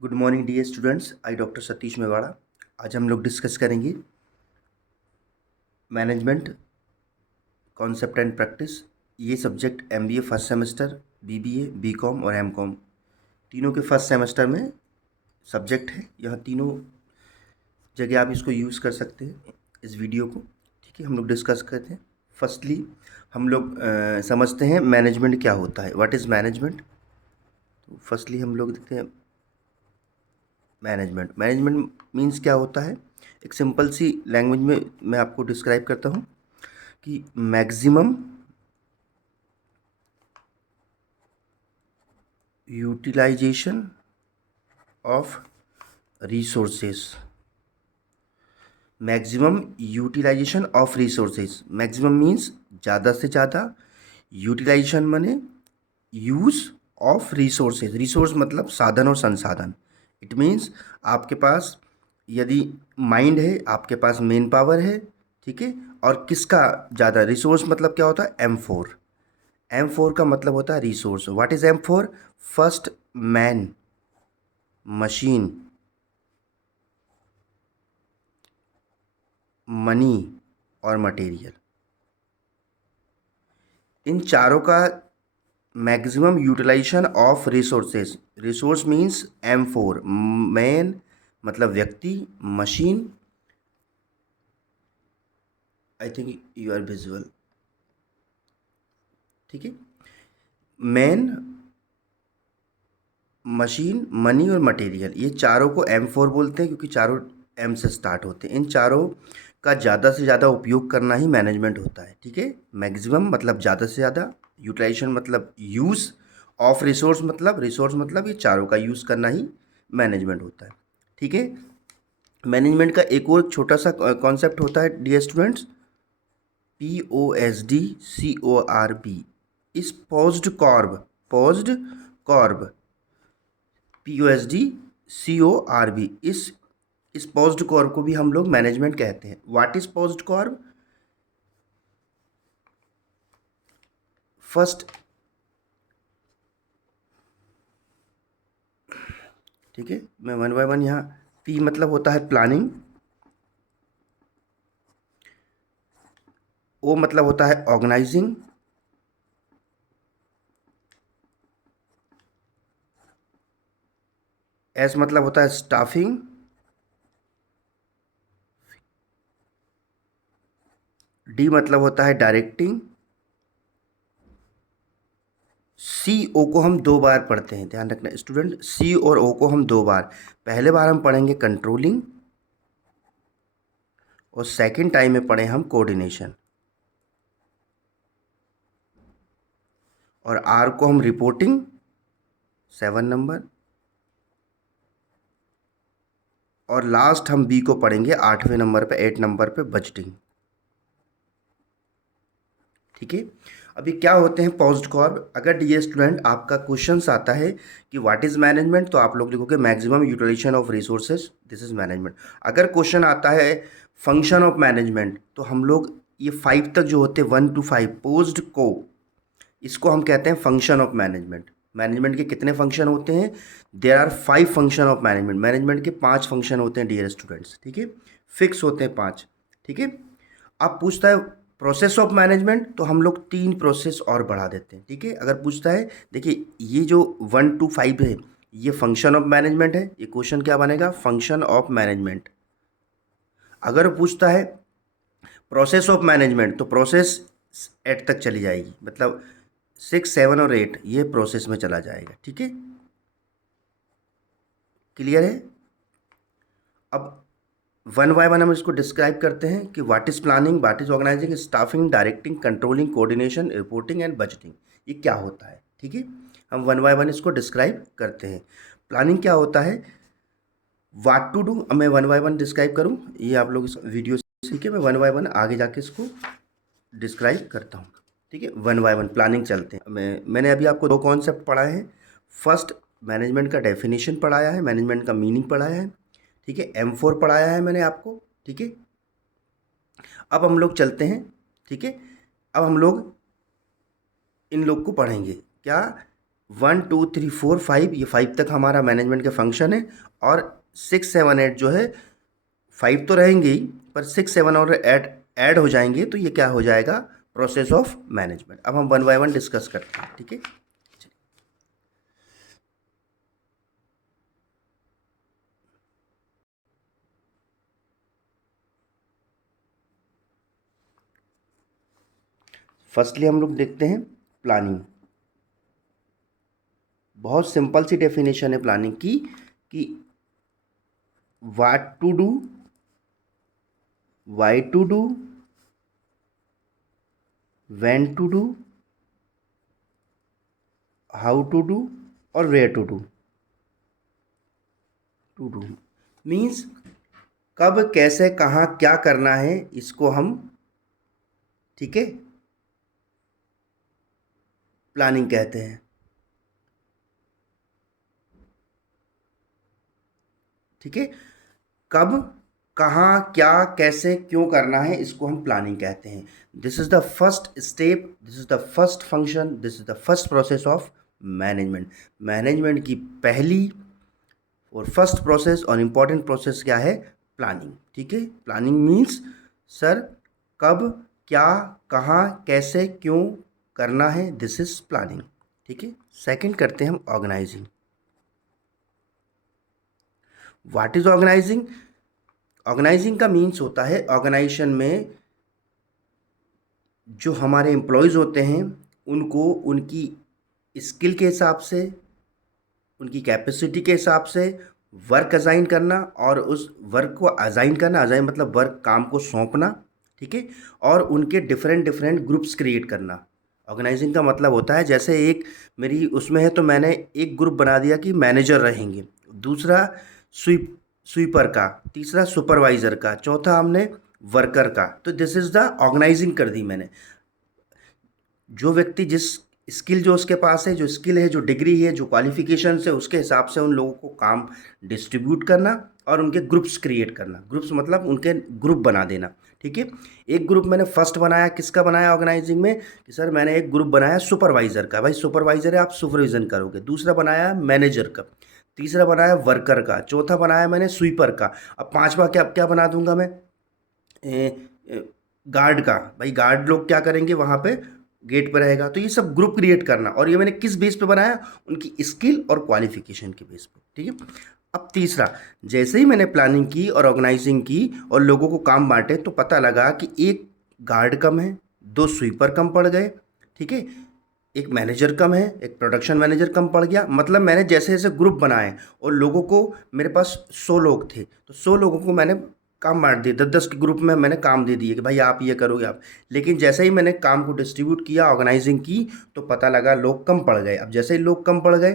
Good morning dear students. I doctor Satish Mewada. आज हम लोग डिस्कस करेंगे मैनेजमेंट कॉन्सेप्ट एंड प्रैक्टिस। ये subject MBA first semester, BBA, BCom और एमकॉम तीनों के फर्स्ट सेमेस्टर में सब्जेक्ट है। यह तीनों जगह आप इसको यूज़ कर सकते हैं इस वीडियो को। ठीक है, हम लोग डिस्कस करते हैं। फर्स्टली हम लोग समझते हैं मैनेजमेंट क्या होता है, व्हाट इज़ मैनेजमेंट। तो फर्स्टली हम लोग देखते हैं मैनेजमेंट। मैनेजमेंट मीन्स क्या होता है। एक सिंपल सी लैंग्वेज में मैं आपको डिस्क्राइब करता हूँ कि maximum utilization of resources. Maximum utilization of resources. Maximum means ज़्यादा से ज़्यादा, यूटिलाइजेशन माने यूज़ ऑफ रिसोर्सेज। रिसोर्स मतलब साधन और संसाधन। इट मीन्स आपके पास यदि माइंड है, आपके पास मेन पावर है, ठीक है, और किसका ज़्यादा। रिसोर्स मतलब क्या होता है, M4। M4 का मतलब होता है resource. What is M4? First man, machine, money और मटेरियल। इन चारों का maximum utilization of resources. Resource means M4। Man मतलब व्यक्ति, machine, I think you are visual, ठीक है। मैन, मशीन, मनी और मटेरियल, ये चारों को M4 बोलते हैं क्योंकि चारों M से स्टार्ट होते हैं। इन चारों का ज़्यादा से ज़्यादा उपयोग करना ही मैनेजमेंट होता है। ठीक है, मैक्सिमम मतलब ज़्यादा से ज़्यादा, यूटिलाइजेशन मतलब यूज़ ऑफ रिसोर्स मतलब ये चारों का यूज़ करना ही मैनेजमेंट होता है। ठीक है, मैनेजमेंट का एक और छोटा सा कॉन्सेप्ट होता है डियर स्टूडेंट्स, POSDCORB। इस पॉज्ड कॉर्ब, POSDCORB, इस पॉज्ड कॉर्ब को भी हम लोग मैनेजमेंट कहते हैं। What is POSDCORB? First, ठीक है, मैं वन बाय वन यहाँ। P मतलब होता है प्लानिंग, O मतलब होता है ऑर्गेनाइजिंग, S मतलब होता है स्टाफिंग, D मतलब होता है डायरेक्टिंग, CO को हम दो बार पढ़ते हैं, ध्यान रखना स्टूडेंट। C और O को हम दो बार, पहले बार हम पढ़ेंगे कंट्रोलिंग और सेकंड टाइम में पढ़े हम कोऑर्डिनेशन। और R को हम रिपोर्टिंग 7 नंबर, और लास्ट हम B को पढ़ेंगे 8वें नंबर पे, 8 नंबर पे बजटिंग। ठीक है, अभी क्या होते हैं पॉज्ड कॉर्ब। अगर डी स्टूडेंट आपका क्वेश्चन आता है कि व्हाट इज मैनेजमेंट, तो आप लोग लिखोगे maximum utilization of resources, this is management. अगर क्वेश्चन आता है फंक्शन ऑफ मैनेजमेंट, तो हम लोग ये 5 तक जो होते हैं, 1 to 5 पोज्ड को, इसको हम कहते हैं फंक्शन ऑफ मैनेजमेंट। मैनेजमेंट के कितने फंक्शन होते हैं? There are 5 function of management. Management के 5 फंक्शन होते हैं डियर स्टूडेंट्स, ठीक है, फिक्स होते हैं 5। ठीक है, अब पूछता है प्रोसेस ऑफ मैनेजमेंट, तो हम लोग 3 प्रोसेस और बढ़ा देते हैं। ठीक है, अगर पूछता है, देखिए ये जो 1 to 5 है, ये फंक्शन ऑफ मैनेजमेंट है। ये क्वेश्चन क्या बनेगा? Function of management. अगर पूछता है प्रोसेस ऑफ मैनेजमेंट, तो प्रोसेस 8 तक चली जाएगी, मतलब 6, 7 और 8 ये प्रोसेस में चला जाएगा। ठीक है, क्लियर है। अब वन बाय वन हम इसको डिस्क्राइब करते हैं कि what is planning, what is organizing, staffing, directing, controlling, coordination, reporting and budgeting. ये क्या होता है? ठीक है, हम वन बाय वन इसको डिस्क्राइब करते हैं। प्लानिंग क्या होता है, व्हाट टू डू, मैं वन बाय वन डिस्क्राइब करूँ, ये आप लोग इस वीडियो सीख के मैं वन बाय वन आगे जाके इसको डिस्क्राइब करता हूँ। ठीक है, वन बाय वन प्लानिंग चलते हैं। मैंने अभी आपको 2 कॉन्सेप्ट पढ़ाए हैं। फर्स्ट, मैनेजमेंट का डेफिनेशन पढ़ाया है, मैनेजमेंट का मीनिंग पढ़ाया है। ठीक है, M4 पढ़ाया है मैंने आपको। ठीक है, अब हम लोग चलते हैं। ठीक है, अब हम लोग इन लोग को पढ़ेंगे क्या, 1 2 3 4 5, ये 5 तक हमारा मैनेजमेंट के फंक्शन है। और 6 7 8 जो है, 5 तो रहेंगे ही, पर 6 7 और ऐड हो जाएंगे, तो ये क्या हो जाएगा, प्रोसेस ऑफ मैनेजमेंट। अब हम वन बाय वन डिस्कस करते हैं, ठीक है। फर्स्टली हम लोग देखते हैं प्लानिंग। बहुत सिंपल सी डेफिनेशन है प्लानिंग की, कि what to do, why to do, when to do, how to do और वेयर टू डू। मीन्स कब, कैसे, कहाँ, क्या करना है, इसको हम, ठीक है, प्लानिंग कहते हैं, ठीक है। कब, कहाँ, क्या, कैसे, क्यों करना है, इसको हम प्लानिंग कहते हैं। This is the first step, this is the first function, this is the first process of management. Management की पहली और फर्स्ट प्रोसेस और इम्पॉर्टेंट प्रोसेस क्या है, प्लानिंग, ठीक है। प्लानिंग मीन्स सर कब, क्या, कहाँ, कैसे, क्यों करना है, दिस इज प्लानिंग, ठीक है। सेकंड करते हैं हम organizing. What is organizing? Organizing का मीन्स होता है, ऑर्गेनाइजेशन में जो हमारे एम्प्लॉयज़ होते हैं उनको उनकी स्किल के हिसाब से, उनकी कैपेसिटी के हिसाब से वर्क असाइन करना, और उस वर्क को असाइन करना, असाइन मतलब वर्क, काम को सौंपना, ठीक है। और उनके डिफरेंट डिफरेंट ग्रुप्स क्रिएट करना। ऑर्गेनाइजिंग का मतलब होता है, जैसे एक मेरी उसमें है तो मैंने एक ग्रुप बना दिया कि मैनेजर रहेंगे, दूसरा स्वीपर का, तीसरा सुपरवाइज़र का, चौथा हमने वर्कर का। तो दिस इज़ द ऑर्गेनाइजिंग कर दी मैंने। जो व्यक्ति जिस स्किल जो उसके पास है, जो स्किल है, जो डिग्री है, जो क्वालिफिकेशन है, उसके हिसाब से उन लोगों को काम डिस्ट्रीब्यूट करना और उनके ग्रुप्स क्रिएट करना। ग्रुप्स मतलब उनके ग्रुप बना देना, ठीक है। एक ग्रुप मैंने फर्स्ट बनाया, किसका बनाया ऑर्गेनाइजिंग में, कि सर मैंने एक ग्रुप बनाया सुपरवाइज़र का, भाई सुपरवाइज़र है, आप सुपरविज़न करोगे। दूसरा बनाया मैनेजर का, तीसरा बनाया वर्कर का, चौथा बनाया मैंने स्वीपर का। अब पांचवा क्या क्या बना दूंगा मैं, गार्ड का, भाई गार्ड लोग क्या करेंगे वहाँ पे, गेट पे रहेगा। तो ये सब ग्रुप क्रिएट करना, और ये मैंने किस बेस पे बनाया, उनकी स्किल और क्वालिफिकेशन के बेस पे, ठीक है। अब तीसरा, जैसे ही मैंने प्लानिंग की और ऑर्गेनाइजिंग की और लोगों को काम बांटे, तो पता लगा कि एक गार्ड कम है, दो स्वीपर कम पड़ गए, ठीक है, एक मैनेजर कम है, एक प्रोडक्शन मैनेजर कम पड़ गया। मतलब मैंने जैसे जैसे ग्रुप बनाए और लोगों को, मेरे पास 100 लोग थे, तो 100 लोगों को मैंने काम बांट दिए, 10 10 के ग्रुप में मैंने काम दे दिए कि भाई आप ये करोगे आप। लेकिन जैसे ही मैंने काम को डिस्ट्रीब्यूट किया, ऑर्गेनाइजिंग की, तो पता लगा लोग कम पड़ गए। अब जैसे ही लोग कम पड़ गए,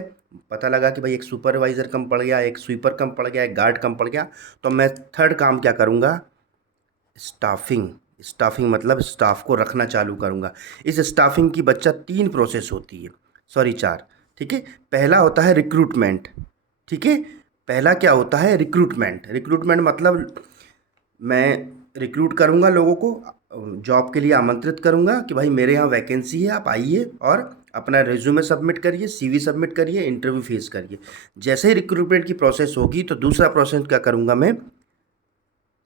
पता लगा कि भाई एक सुपरवाइज़र कम पड़ गया, एक स्वीपर कम पड़ गया, एक गार्ड कम पड़ गया। तो मैं थर्ड काम क्या करूँगा, स्टाफिंग। स्टाफिंग मतलब स्टाफ को रखना चालू करूँगा। इस स्टाफिंग की बच्चा 3 प्रोसेस होती है, सॉरी 4, ठीक है। पहला होता है रिक्रूटमेंट, ठीक है। पहला क्या होता है, रिक्रूटमेंट। रिक्रूटमेंट मतलब मैं रिक्रूट करूँगा लोगों को, जॉब के लिए आमंत्रित करूँगा कि भाई मेरे यहाँ वैकेंसी है, आप आइए और अपना रिज्यूमे सबमिट करिए, सीवी सबमिट करिए, इंटरव्यू फेस करिए। जैसे ही रिक्रूटमेंट की प्रोसेस होगी, तो दूसरा प्रोसेस क्या करूँगा मैं,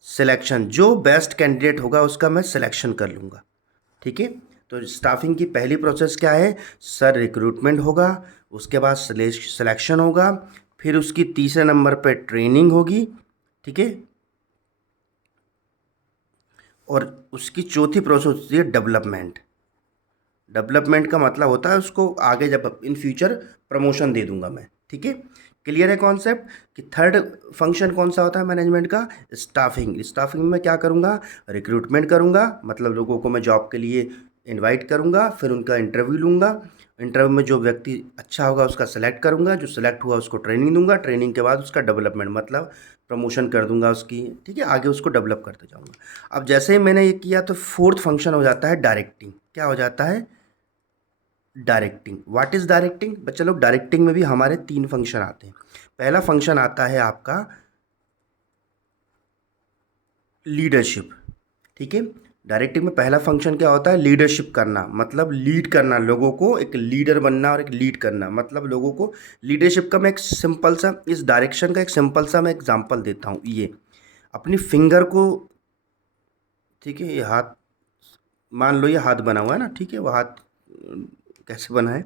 सिलेक्शन। जो बेस्ट कैंडिडेट होगा उसका मैं सिलेक्शन कर लूँगा, ठीक है। तो स्टाफिंग की पहली प्रोसेस क्या है, सर रिक्रूटमेंट होगा, उसके बाद सिलेक्शन होगा, फिर उसकी तीसरे नंबर पे ट्रेनिंग होगी, ठीक है, और उसकी चौथी प्रोसेस होती है डेवलपमेंट। डेवलपमेंट का मतलब होता है उसको आगे जब इन फ्यूचर प्रमोशन दे दूंगा मैं, ठीक है। क्लियर है कॉन्सेप्ट, कि थर्ड फंक्शन कौन सा होता है मैनेजमेंट का, स्टाफिंग। स्टाफिंग में क्या करूँगा, रिक्रूटमेंट करूँगा, मतलब लोगों को मैं जॉब के लिए इनवाइट करूँगा, फिर उनका इंटरव्यू लूँगा, इंटरव्यू में जो व्यक्ति अच्छा होगा उसका सेलेक्ट करूँगा, जो सेलेक्ट हुआ उसको ट्रेनिंग दूंगा, ट्रेनिंग के बाद उसका डेवलपमेंट मतलब प्रमोशन कर दूंगा उसकी, ठीक है, आगे उसको डेवलप करते जाऊँगा। अब जैसे ही मैंने ये किया, तो फोर्थ फंक्शन हो जाता है डायरेक्टिंग। क्या हो जाता है, डायरेक्टिंग। व्हाट इज डायरेक्टिंग, बच्चे लोग, डायरेक्टिंग में भी हमारे 3 फंक्शन आते हैं। पहला फंक्शन आता है आपका लीडरशिप, ठीक है। डायरेक्टिंग में पहला फंक्शन क्या होता है, लीडरशिप करना, मतलब लीड करना, लोगों को एक लीडर बनना और एक लीड करना, मतलब लोगों को लीडरशिप का मैं एक सिंपल सा, इस डायरेक्शन का एक सिंपल सा मैं एग्जांपल देता हूँ। ये अपनी फिंगर को, ठीक है, ये हाथ, मान लो ये हाथ बना हुआ है ना, ठीक है, वो हाथ कैसे बना है,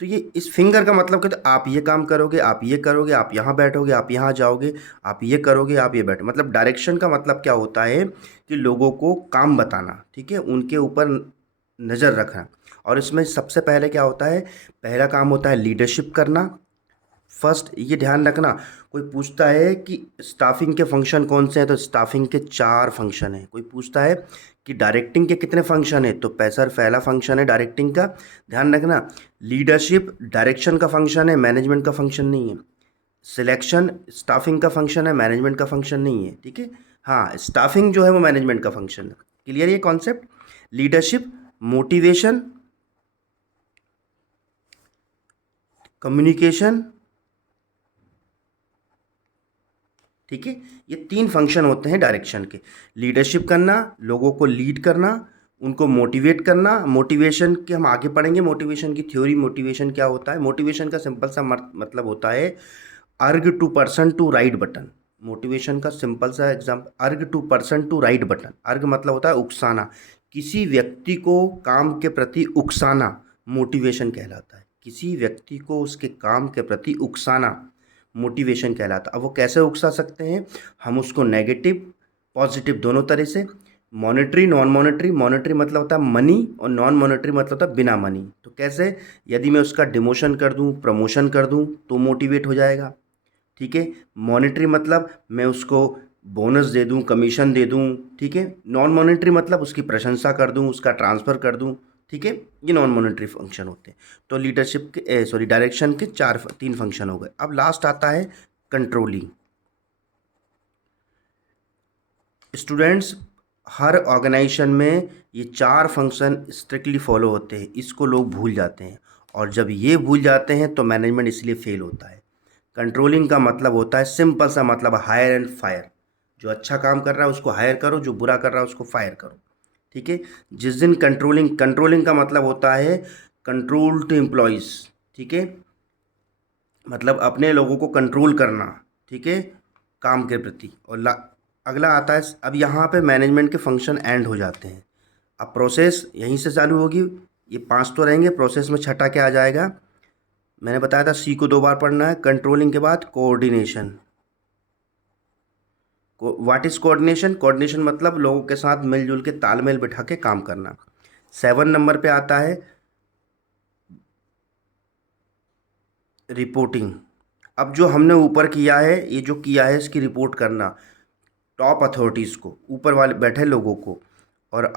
तो ये इस फिंगर का मतलब कि तो आप ये काम करोगे, आप ये करोगे, आप यहाँ बैठोगे, आप यहाँ जाओगे, आप ये करोगे, आप ये बैठो, मतलब डायरेक्शन का मतलब क्या होता है कि लोगों को काम बताना, ठीक है, उनके ऊपर नज़र रखना। और इसमें सबसे पहले क्या होता है, पहला काम होता है लीडरशिप करना। फर्स्ट ये ध्यान रखना, कोई पूछता है कि स्टाफिंग के फंक्शन कौन से हैं, तो स्टाफिंग के 4 फंक्शन हैं। कोई पूछता है कि डायरेक्टिंग के कितने फंक्शन है, तो सर पहला फंक्शन है डायरेक्टिंग का, ध्यान रखना। लीडरशिप डायरेक्शन का फंक्शन है, मैनेजमेंट का फंक्शन नहीं है। सिलेक्शन स्टाफिंग का फंक्शन है, मैनेजमेंट का फंक्शन नहीं है, ठीक है। हाँ, स्टाफिंग जो है वो मैनेजमेंट का फंक्शन है। क्लियर ये कॉन्सेप्ट। लीडरशिप, मोटिवेशन, कम्युनिकेशन, ठीक है, ये 3 फंक्शन होते हैं डायरेक्शन के। लीडरशिप करना, लोगों को लीड करना, उनको मोटिवेट करना। मोटिवेशन के हम आगे पढ़ेंगे, मोटिवेशन की थ्योरी। मोटिवेशन क्या होता है, मोटिवेशन का सिंपल सा मतलब होता है urge to person to right button. Motivation का सिंपल सा example, urge to person to right button. Urge मतलब होता है उकसाना, किसी व्यक्ति को काम के प्रति उकसाना मोटिवेशन कहलाता है। किसी व्यक्ति को उसके काम के प्रति उकसाना मोटिवेशन कहलाता है। अब वो कैसे उकसा सकते हैं हम उसको, नेगेटिव पॉजिटिव दोनों तरह से। Monetary, non monetary. मॉनेटरी मतलब होता है मनी, और नॉन मॉनेटरी मतलब होता है बिना मनी। तो कैसे, यदि मैं उसका डिमोशन कर दूं, प्रमोशन कर दूं, तो मोटिवेट हो जाएगा, ठीक है। मॉनेटरी मतलब मैं उसको बोनस दे दूं, कमीशन दे दूं, ठीक है। नॉन मॉनेटरी मतलब उसकी प्रशंसा कर दूं, उसका ट्रांसफ़र कर दूं, ठीक है। ये नॉन मॉनेटरी फंक्शन होते हैं। तो लीडरशिप के सॉरी डायरेक्शन के 3 फंक्शन हो गए। अब लास्ट आता है कंट्रोलिंग। स्टूडेंट्स, हर ऑर्गेनाइजेशन में ये 4 फंक्शन स्ट्रिक्टली फॉलो होते हैं, इसको लोग भूल जाते हैं, और जब ये भूल जाते हैं तो मैनेजमेंट इसलिए फेल होता है। कंट्रोलिंग का मतलब होता है, सिंपल सा मतलब, हायर एंड फायर। जो अच्छा काम कर रहा है उसको हायर करो, जो बुरा कर रहा है उसको फायर करो, ठीक है। जिस दिन कंट्रोलिंग, कंट्रोलिंग का मतलब होता है कंट्रोल टू एम्प्लॉयज़, ठीक है, मतलब अपने लोगों को कंट्रोल करना, ठीक है, काम के प्रति। और अगला आता है, अब यहाँ पे मैनेजमेंट के फंक्शन एंड हो जाते हैं। अब प्रोसेस यहीं से चालू होगी। ये 5 तो रहेंगे, प्रोसेस में छठा क्या आ जाएगा, मैंने बताया था सी को 2 बार पढ़ना है। कंट्रोलिंग के बाद coordination. What is coordination, coordination मतलब लोगों के साथ मिलजुल के तालमेल बिठा के काम करना। 7 नंबर पे आता है रिपोर्टिंग। अब जो हमने ऊपर किया है, ये जो किया है इसकी रिपोर्ट करना टॉप अथॉरिटीज़ को, ऊपर वाले बैठे लोगों को। और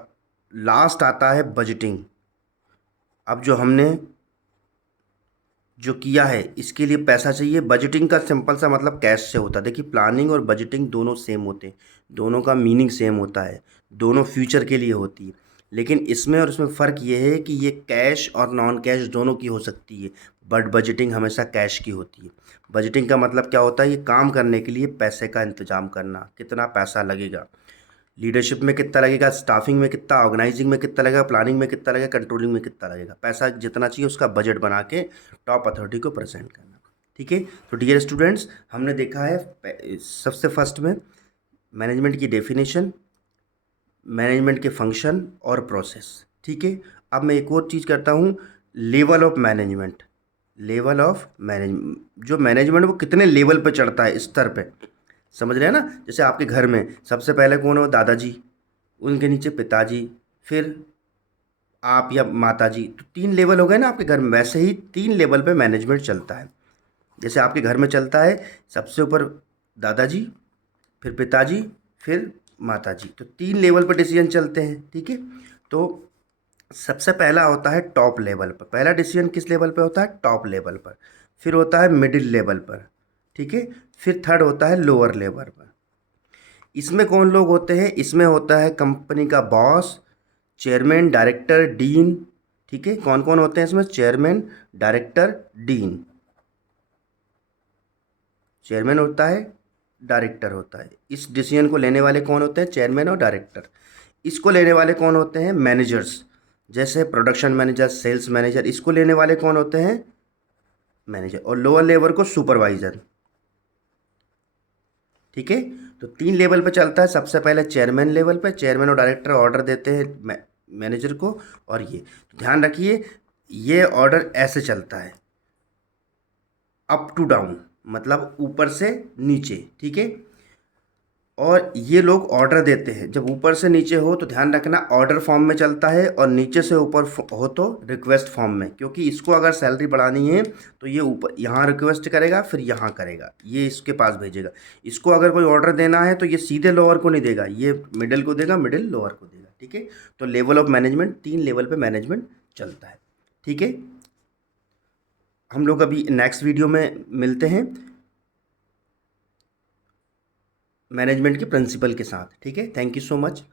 लास्ट आता है बजटिंग। अब जो हमने जो किया है इसके लिए पैसा चाहिए। बजटिंग का सिंपल सा मतलब कैश से होता है। देखिए, प्लानिंग और बजटिंग दोनों सेम होते हैं, दोनों का मीनिंग सेम होता है, दोनों फ्यूचर के लिए होती है। लेकिन इसमें और इसमें फ़र्क ये है कि ये कैश और नॉन कैश दोनों की हो सकती है, बट बजटिंग हमेशा कैश की होती है। बजटिंग का मतलब क्या होता है, ये काम करने के लिए पैसे का इंतजाम करना, कितना पैसा लगेगा, लीडरशिप में कितना लगेगा, स्टाफिंग में कितना, ऑर्गेनाइजिंग में कितना लगेगा, प्लानिंग में कितना लगेगा, कंट्रोलिंग में कितना लगेगा, पैसा जितना चाहिए उसका बजट बना के टॉप अथॉरिटी को प्रेजेंट करना, ठीक है। तो डियर स्टूडेंट्स, हमने देखा है सबसे फर्स्ट में मैनेजमेंट की डेफिनेशन, मैनेजमेंट के फंक्शन और प्रोसेस, ठीक है। अब मैं एक और चीज़ करता हूँ, level of management. Level of management, जो मैनेजमेंट वो कितने लेवल पे चढ़ता है, स्तर पे, समझ रहे हैं ना। जैसे आपके घर में सबसे पहले कौन हो, दादाजी, उनके नीचे पिताजी, फिर आप या माताजी, तो 3 लेवल हो गए ना आपके घर में। वैसे ही 3 लेवल पे मैनेजमेंट चलता है। जैसे आपके घर में चलता है, सबसे ऊपर दादाजी, फिर पिताजी, फिर माताजी, तो 3 लेवल पर डिसीजन चलते हैं, ठीक है। तो सबसे पहला होता है टॉप लेवल पर, पहला डिसीजन किस लेवल पे होता है, टॉप लेवल पर। फिर होता है मिडिल लेवल पर, ठीक है। फिर थर्ड होता है लोअर लेवल पर। इसमें कौन लोग होते हैं, इसमें होता है कंपनी का बॉस, चेयरमैन, डायरेक्टर, डीन, ठीक है। कौन कौन होते हैं इसमें, चेयरमैन, डायरेक्टर, डीन। चेयरमैन होता है, डायरेक्टर होता है। इस डिसीजन को लेने वाले कौन होते हैं, चेयरमैन और डायरेक्टर। इसको लेने वाले कौन होते हैं? मैनेजर्स। जैसे प्रोडक्शन मैनेजर, सेल्स मैनेजर, इसको लेने वाले कौन होते हैं? मैनेजर। और लोअर लेवल को सुपरवाइजर। ठीक है, तो 3 लेवल पे चलता है। सबसे पहले चेयरमैन लेवल पे, चेयरमैन और डायरेक्टर ऑर्डर देते हैं मैनेजर को। और ये तो ध्यान रखिए, ये ऑर्डर ऐसे चलता है, अप टू डाउन, मतलब ऊपर से नीचे। ठीक है, और ये लोग ऑर्डर देते हैं। जब ऊपर से नीचे हो तो ध्यान रखना ऑर्डर फॉर्म में चलता है, और नीचे से ऊपर हो तो रिक्वेस्ट फॉर्म में। क्योंकि इसको अगर सैलरी बढ़ानी है तो ये ऊपर यहाँ रिक्वेस्ट करेगा, फिर यहाँ करेगा, ये इसके पास भेजेगा। इसको अगर कोई ऑर्डर देना है तो ये सीधे लोअर को नहीं देगा, ये मिडिल को देगा, मिडिल लोअर को देगा। ठीक है, तो लेवल ऑफ मैनेजमेंट, 3 लेवल पे मैनेजमेंट चलता है। ठीक है, हम लोग अभी नेक्स्ट वीडियो में मिलते हैं मैनेजमेंट के प्रिंसिपल के साथ। ठीक है, थैंक यू सो मच।